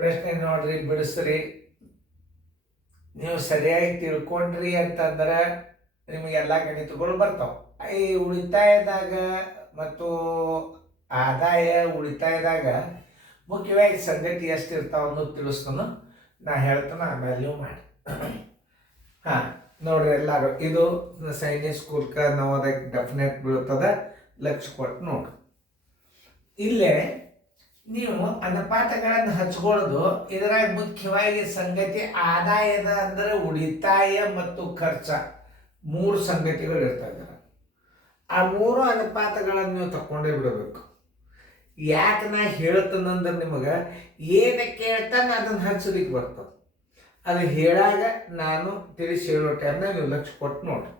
ಪ್ರಶ್ನೆ ನೋಡ್ರಿ, ಬಿಡಿಸ್ರಿ. ನೀವು ಸರಿಯಾಗಿ ತಿಳ್ಕೊಂಡ್ರಿ ಅಂತಂದ್ರೆ ನಿಮಗೆಲ್ಲ ಗಣಿತಗಳು ಬರ್ತಾವ. ಈ ಉಳಿತಾಯದಾಗ ಮತ್ತು ಆದಾಯ ಉಳಿತಾಯದಾಗ ಮುಖ್ಯವಾಗಿ ಸಂಗತಿ ಎಷ್ಟು ಇರ್ತಾವ ಅನ್ನೋದು ತಿಳಿಸ್ತಾನು. ನಾ ಹೇಳ್ತಾನೆ, ಆಮೇಲೆ ನೀವು ಮಾಡಿ. ಹಾಂ ನೋಡ್ರಿ ಎಲ್ಲರೂ, ಇದು ಸೈನಿಕ್ ಸ್ಕೂಲ್ಕ ನಾವು ಅದಕ್ಕೆ ಡೆಫಿನೆಟ್ ಬೀಳ್ತದೆ. ಲಕ್ಷ ಕೊಟ್ಟು ನೋಡ್ರಿ. ಇಲ್ಲೇ ನೀವು ಅನುಪಾತಗಳನ್ನು ಹಚ್ಕೊಳ್ಳೋದು. ಇದರಾಗ ಮುಖ್ಯವಾಗಿ ಸಂಗತಿ ಆದಾಯದ ಅಂದರೆ ಉಳಿತಾಯ ಮತ್ತು ಖರ್ಚ, 3 ಸಂಗತಿಗಳು ಇರ್ತವೆ. ಆ 3 ಅನುಪಾತಗಳನ್ನು ನೀವು ತಗೊಂಡೇ ಬಿಡಬೇಕು. ಯಾಕೆ ನಾ ಹೇಳ್ತಾನಂದ್ರೆ ನಿಮಗೆ ಏನು ಕೇಳ್ತಾನೆ ಅದನ್ನು ಹಚ್ಚಲಿಕ್ಕೆ ಬರ್ತದೆ. ಅದು ಹೇಳಾಗ ನಾನು ತಿಳಿಸಿ ಹೇಳೋ ಟೈಮ್ನಾಗ ನೀವು ಲಕ್ಷ ಕೊಟ್ಟು ನೋಡ್ರಿ.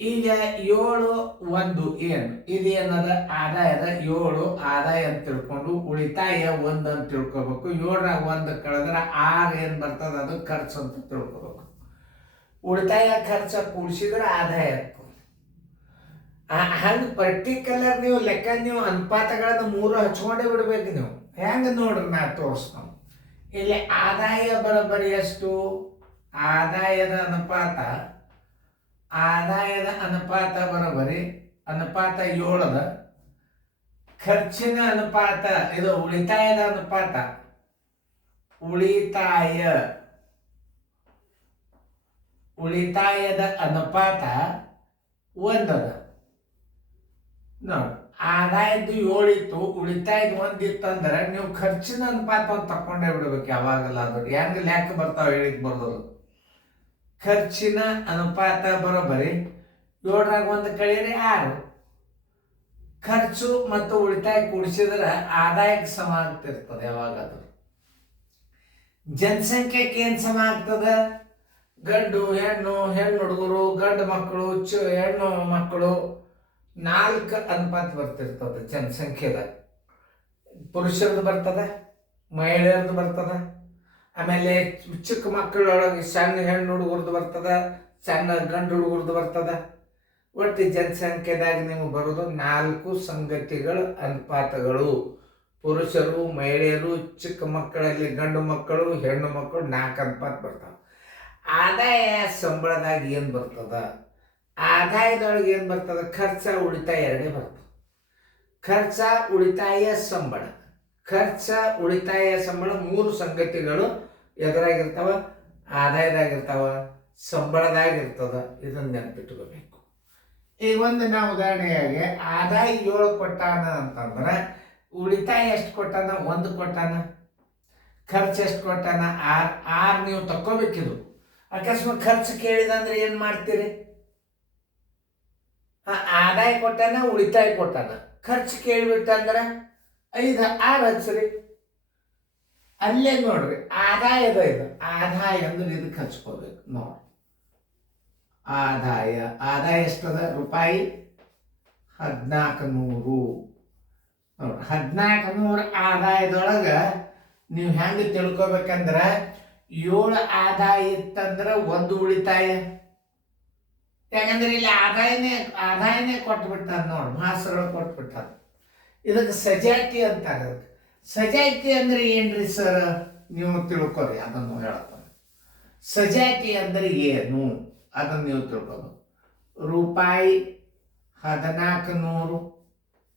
ಈಗ 7 1 ಏನು ಇದೇನದ ಆದಾಯದ 7 ಆದಾಯ ಅಂತ ತಿಳ್ಕೊಂಡು ಉಳಿತಾಯ 1 ಅಂತ ತಿಳ್ಕೊಬೇಕು. 7ರಾಗ 1 ಕಳೆದ್ರೆ 6 ಏನು ಬರ್ತದೆ ಅದು ಖರ್ಚು ಅಂತ ತಿಳ್ಕೊಬೇಕು. ಉಳಿತಾಯ ಖರ್ಚ ಕೂಡಿಸಿದ್ರೆ ಆದಾಯ ಆಗ್ತದೆ. ಹಂಗೆ ಪರ್ಟಿಕ್ಯುಲರ್ ನೀವು ಲೆಕ್ಕ ನೀವು ಅನುಪಾತಗಳನ್ನು 3 ಹಚ್ಕೊಂಡೇ ಬಿಡ್ಬೇಕು. ನೀವು ಹೆಂಗೆ ನೋಡ್ರಿ, ನಾ ತೋರಿಸ್ತಾನೆ. ಇಲ್ಲಿ ಆದಾಯ ಬರೋಬ್ಬರಿ ಎಷ್ಟು? ಆದಾಯದ ಅನುಪಾತ ಬರೋಬ್ಬರಿ ಅನುಪಾತ 7. ಖರ್ಚಿನ ಅನುಪಾತ ಇದು ಉಳಿತಾಯದ ಅನುಪಾತ. ಉಳಿತಾಯದ ಅನುಪಾತ 1 ಅದ ನೋಡಿ. ಆದಾಯದ್ದು 7 ಇತ್ತು, ಉಳಿತಾಯದ 1 ಇತ್ತಂದ್ರೆ ನೀವು ಖರ್ಚಿನ ಅನುಪಾತ ತಕೊಂಡೇ ಬಿಡ್ಬೇಕು ಯಾವಾಗಲ್ಲ. ಅದು ಹೆಂಗೆ ಲೆಕ್ಕ ಬರ್ತಾವ ಹೇಳಿಕ್ ಬರ್ದಲ್ಲ. ಖರ್ಚಿನ ಅನುಪಾತ ಬರೋಬ್ಬರಿ 7ರಾಗ 1 ಕಳೀರಿ 6. ಖರ್ಚು ಮತ್ತು ಉಳಿತಾಯ ಕೂಡಿಸಿದ್ರೆ ಆದಾಯಕ್ಕೆ ಸಮ ಆಗ್ತಿರ್ತದೆ ಯಾವಾಗಾದ್ರೂ. ಜನಸಂಖ್ಯೆಗೆ ಏನು ಸಮ ಆಗ್ತದೆ? ಗಂಡು ಹೆಣ್ಣು, ಹೆಣ್ಣು ಹುಡುಗರು, ಗಂಡು ಮಕ್ಕಳು, ಹೆಣ್ಣು ಮಕ್ಕಳು 4 ಅನುಪಾತ ಬರ್ತಿರ್ತದೆ ಜನಸಂಖ್ಯೆದಾಗ. ಪುರುಷರದ್ದು ಬರ್ತದೆ, ಮಹಿಳೆಯರದ್ದು ಬರ್ತದೆ, ಆಮೇಲೆ ಚಿಕ್ಕ ಮಕ್ಕಳೊಳಗೆ ಸಣ್ಣ ಹೆಣ್ಣು ಹುಡುಗರದ್ದು ಬರ್ತದೆ, ಸಣ್ಣ ಗಂಡು ಹುಡುಗರದ್ದು ಬರ್ತದೆ. ಒಟ್ಟು ಜನಸಂಖ್ಯೆದಾಗ ನಿಮಗೆ ಬರೋದು 4 ಸಂಗತಿಗಳು ಅನುಪಾತಗಳು. ಪುರುಷರು, ಮಹಿಳೆಯರು, ಚಿಕ್ಕ ಮಕ್ಕಳಲ್ಲಿ ಗಂಡು ಮಕ್ಕಳು, ಹೆಣ್ಣು ಮಕ್ಕಳು 4 ಅನುಪಾತ ಬರ್ತಾವೆ. ಆದಾಯ ಸಂಬಳದಾಗ ಏನು ಬರ್ತದ? ಆದಾಯದೊಳಗೆ ಏನು ಬರ್ತದೆ? ಖರ್ಚ ಉಳಿತಾಯ 2 ಬರ್ತದೆ. ಖರ್ಚ ಉಳಿತಾಯ ಸಂಬಳ. ಖರ್ಚ ಉಳಿತಾಯ ಸಂಬಳ 3 ಸಂಗತಿಗಳು ಎದುರಾಗಿರ್ತಾವ? ಆದಾಯದಾಗಿರ್ತಾವ, ಸಂಬಳದಾಗಿರ್ತದ. ಇದನ್ನ ನೆನಪಿಟ್ಕೋಬೇಕು. ಈಗ ಒಂದು ನಾವು ಉದಾಹರಣೆಯಾಗಿ ಆದಾಯ 7 ಕೊಟ್ಟಾನ ಅಂತಂದ್ರೆ ಉಳಿತಾಯ ಎಷ್ಟು ಕೊಟ್ಟಾನ? 1 ಕೊಟ್ಟಾನ. ಖರ್ಚು ಎಷ್ಟು ಕೊಟ್ಟಾನ? 6 ನೀವು ತಕ್ಕೋಬೇಕಿದು. ಅಕಸ್ಮಾತ್ ಖರ್ಚು ಕೇಳಿದಂದ್ರೆ ಏನು ಮಾಡ್ತೀರಿ? ಆದಾಯ ಕೊಟ್ಟಾನ, ಉಳಿತಾಯ ಕೊಟ್ಟಾನ, ಖರ್ಚು ಕೇಳಿಬಿಟ್ಟಂದ್ರೆ 5 6 ಹಚ್ಚ್ರಿ. ಅಲ್ಲೇ ನೋಡ್ರಿ ಆದಾಯದ ಇದು ಆದಾಯ ಅಂದ್ರೆ ಇದಕ್ಕೆ ಹಚ್ಕೋಬೇಕು ನೋಡ್ರಿ. ಆದಾಯ ಎಷ್ಟದ? ರೂಪಾಯಿ 1400 ನೋಡ್ರಿ. 1400 ಆದಾಯದೊಳಗೆ ನೀವು ಹೆಂಗೆ ತಿಳ್ಕೊಬೇಕಂದ್ರೆ 7 ಆದಾಯ ಇತ್ತಂದ್ರೆ 1 ಉಳಿತಾಯ. ಯಾಕಂದ್ರೆ ಇಲ್ಲಿ ಆದಾಯನೇ ಕೊಟ್ಬಿಟ್ಟಾರ ನೋಡಿ, ಮಾಸಗಳು ಕೊಟ್ಬಿಟ್ಟಾರ. ಇದಕ್ಕೆ ಸಜಾತಿ ಅಂತಾರೆ. ಸಜಾತಿ ಅಂದ್ರೆ ಏನ್ರಿ ಸರ್? ನೀವು ತಿಳ್ಕೊರಿ, ಅದನ್ನು ಹೇಳ್ತಾನೆ. ಸಜಾತಿ ಅಂದ್ರೆ ಏನು ಅದನ್ನು ನೀವು ತಿಳ್ಕೊಬೇಕು. ರೂಪಾಯಿ 1400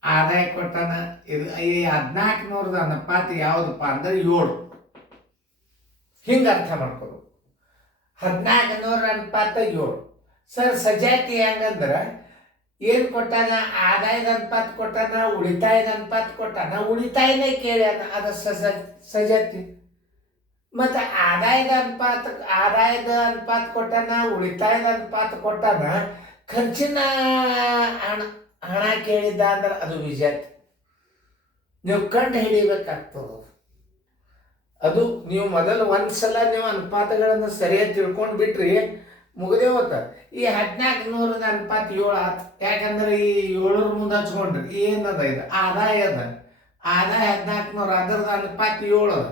ಆದಾಯ ಕೊಟ್ಟಾನ. ಇದು ಈ 1400 ಅನುಪಾತ ಯಾವುದಪ್ಪ ಅಂದ್ರೆ 7. ಹಿಂಗೆ ಅರ್ಥ ಮಾಡ್ಕೋಬೇಕು. 1400 ಅನುಪಾತ 7. ಸರ್ ಸಜಾತಿ ಹೆಂಗಂದ್ರೆ ಏನು ಕೊಟ್ಟಾನ? ಆದಾಯದ ಅನುಪಾತ ಕೊಟ್ಟಾನ, ಉಳಿತಾಯದ ಅನುಪಾತ ಕೊಟ್ಟಾನ, ಉಳಿತಾಯನೇ ಕೇಳ್ಯಾನ, ಅದು ಸಜಾತಿ. ಮತ್ತು ಆದಾಯದ ಅನುಪಾತ ಕೊಟ್ಟಾನ, ಉಳಿತಾಯದ ಅನುಪಾತ ಕೊಟ್ಟಾನ, ಖರ್ಚಿನ ಹಣ ಕೇಳಿದ್ದ ಅಂದ್ರೆ ಅದು ವಿಜಾತಿ. ನೀವು ಕಂಡು ಹಿಡಿಬೇಕಾಗ್ತದೆ. ಅದು ನೀವು ಮೊದಲು ಒಂದ್ಸಲ ನೀವು ಅನುಪಾತಗಳನ್ನು ಸರಿಯಾಗಿ ತಿಳ್ಕೊಂಡು ಬಿಟ್ರಿ, ಮುಗದೆ ಹೋತ. ಈ 1400 ಅನುಪಾತ 7 ಆತು. ಯಾಕಂದ್ರೆ ಈ 7 ಮುಂದೆ ಹಚ್ಕೊಂಡ್ರಿ ಏನದ? ಇದು ಆದಾಯ ಅದ. ಆದಾಯ 1400, ಅದರದ ಅನುಪಾತ 7 ಅದ.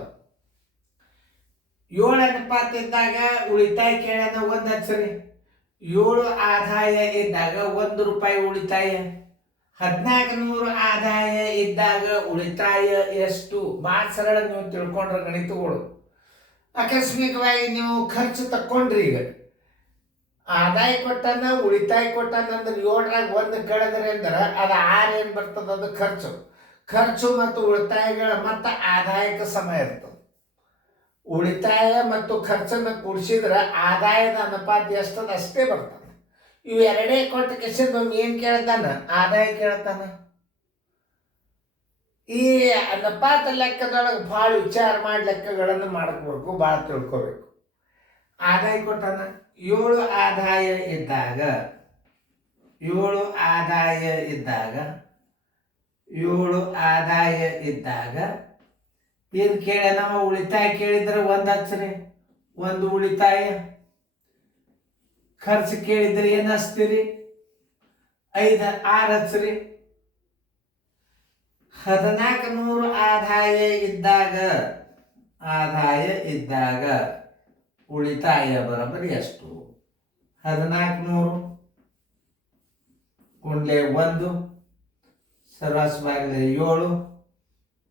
7 ಅನುಪಾತ ಇದ್ದಾಗ ಉಳಿತಾಯ ಕೇಳ್ಯಾನ 1 ಹಚ್ಚ್ರಿ. 7 ಆದಾಯ ಇದ್ದಾಗ 1 ರೂಪಾಯಿ ಉಳಿತಾಯ. 1400 ಆದಾಯ ಇದ್ದಾಗ ಉಳಿತಾಯ ಎಷ್ಟು? ಭಾಳ ಸರಳ ನೀವು ತಿಳ್ಕೊಂಡ್ರೆ ಗಣಿತಗಳು. ಆಕಸ್ಮಿಕವಾಗಿ ನೀವು ಖರ್ಚು ತಕ್ಕೊಂಡ್ರಿ, ಈಗ ಆದಾಯ ಕೊಟ್ಟಾನ ಉಳಿತಾಯ ಕೊಟ್ಟಾನ ಅಂದ್ರೆ 7ರಾಗ 1 ಕಳೆದ್ರೆ ಅಂದ್ರೆ ಅದು 6 ಏನು ಬರ್ತದೆ, ಅದು ಖರ್ಚು. ಖರ್ಚು ಮತ್ತು ಉಳಿತಾಯಗಳ ಮತ್ತು ಆದಾಯಕ್ಕೆ ಸಮ ಇರ್ತದೆ. ಉಳಿತಾಯ ಮತ್ತು ಖರ್ಚನ್ನು ಕೂಡಿಸಿದ್ರೆ ಆದಾಯದ ಅನುಪಾತ ಎಷ್ಟದ ಅಷ್ಟೇ ಬರ್ತದೆ. ಇವು ಎರಡೇ ಕೊಟ್ಟ ಕೆಸಿಂದ ಏನು ಕೇಳ್ತಾನ? ಆದಾಯ ಕೇಳ್ತಾನ. ಈ ಅನುಪಾತ ಲೆಕ್ಕದೊಳಗೆ ಭಾಳ ವಿಚಾರ ಮಾಡಿ ಲೆಕ್ಕಗಳನ್ನು ಮಾಡ್ಕೋಬೇಕು, ಭಾಳ ತಿಳ್ಕೋಬೇಕು. ಆದಾಯ ಕೊಟ್ಟಾನ 7 ಆದಾಯ ಇದ್ದಾಗ 7 ಆದಾಯ ಇದ್ದಾಗ 7 ಆದಾಯ ಇದ್ದಾಗ ಏನು ಕೇಳ? ನಾವು ಉಳಿತಾಯ ಕೇಳಿದ್ರೆ 1 ಹಚ್ಚ್ರಿ, 1 ಉಳಿತಾಯ. ಖರ್ಚು ಕೇಳಿದ್ರೆ ಏನು ಹಚ್ತೀರಿ? 5 6 ಹಚ್ಚ್ರಿ. 1400 ಆದಾಯ ಇದ್ದಾಗ ಉಳಿತಾಯ ಬರೋಬ್ಬರಿ ಎಷ್ಟು? 1400 ಗುಂಡ್ಲೆ 1 ಸರ್ವಾಸ ಬಾಗಿಲೆ 7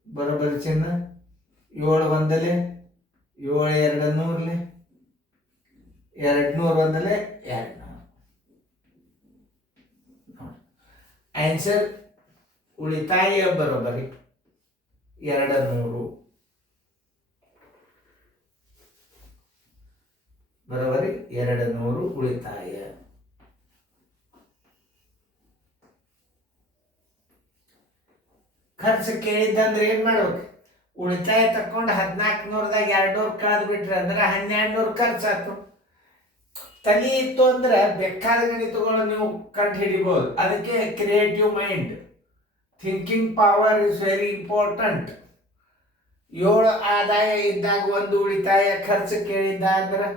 ಬರೋಬ್ಬರಿ ಚಿನ್ನ. 7 ಒಂದಲೆ 7 2 100ಲೆ 200 ಒಂದಲೆ 200. ಆನ್ಸರ್ ಉಳಿತಾಯ ಬರೋಬ್ಬರಿ 200. ಬರೋಬ್ಬರಿ 200 ಉಳಿತಾಯ. ಖರ್ಚು ಕೇಳಿದ್ದಂದ್ರೆ ಏನ್ ಮಾಡ್ಬೇಕು? ಉಳಿತಾಯ ತಕೊಂಡು 1400ದಾಗ 200 ಕಳೆದು ಬಿಟ್ರೆ ಅಂದ್ರೆ 1200 ಖರ್ಚಾಯ್ತು. ತಲೆ ಇತ್ತು ಅಂದ್ರೆ ಬೇಕಾದ ಗಣಿತಗಳು ನೀವು ಕಂಡು ಹಿಡಿಬಹುದು. ಅದಕ್ಕೆ creative mind, thinking power is very important. 7 ಆದಾಯ ಇದ್ದಾಗ 1 ಉಳಿತಾಯ, ಖರ್ಚು ಕೇಳಿದ್ದ ಅಂದ್ರೆ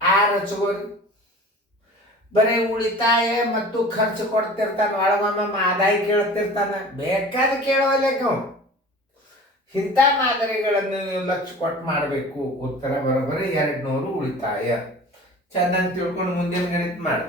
6 ಹಚ್ಕೋರಿ. ಬರೀ ಉಳಿತಾಯ ಮತ್ತು ಖರ್ಚು ಕೊಡ್ತಿರ್ತಾನ, ಒಳಗೊಮ್ಮೆ ಆದಾಯ ಕೇಳ್ತಿರ್ತಾನ, ಬೇಕಾದ ಕೇಳೋಲ್ಲೇಕ. ಇಂಥ ಮಾದರಿಗಳನ್ನು ನೀವು ಲಕ್ಷ್ಯ ಕೊಟ್ಟು ಮಾಡಬೇಕು. ಉತ್ತರ ಬರೋಬ್ಬರಿ 200 ಉಳಿತಾಯ. ಚೆನ್ನಾಗಿ ತಿಳ್ಕೊಂಡು ಮುಂದಿನ ಗಣಿತ ಮಾಡಿ.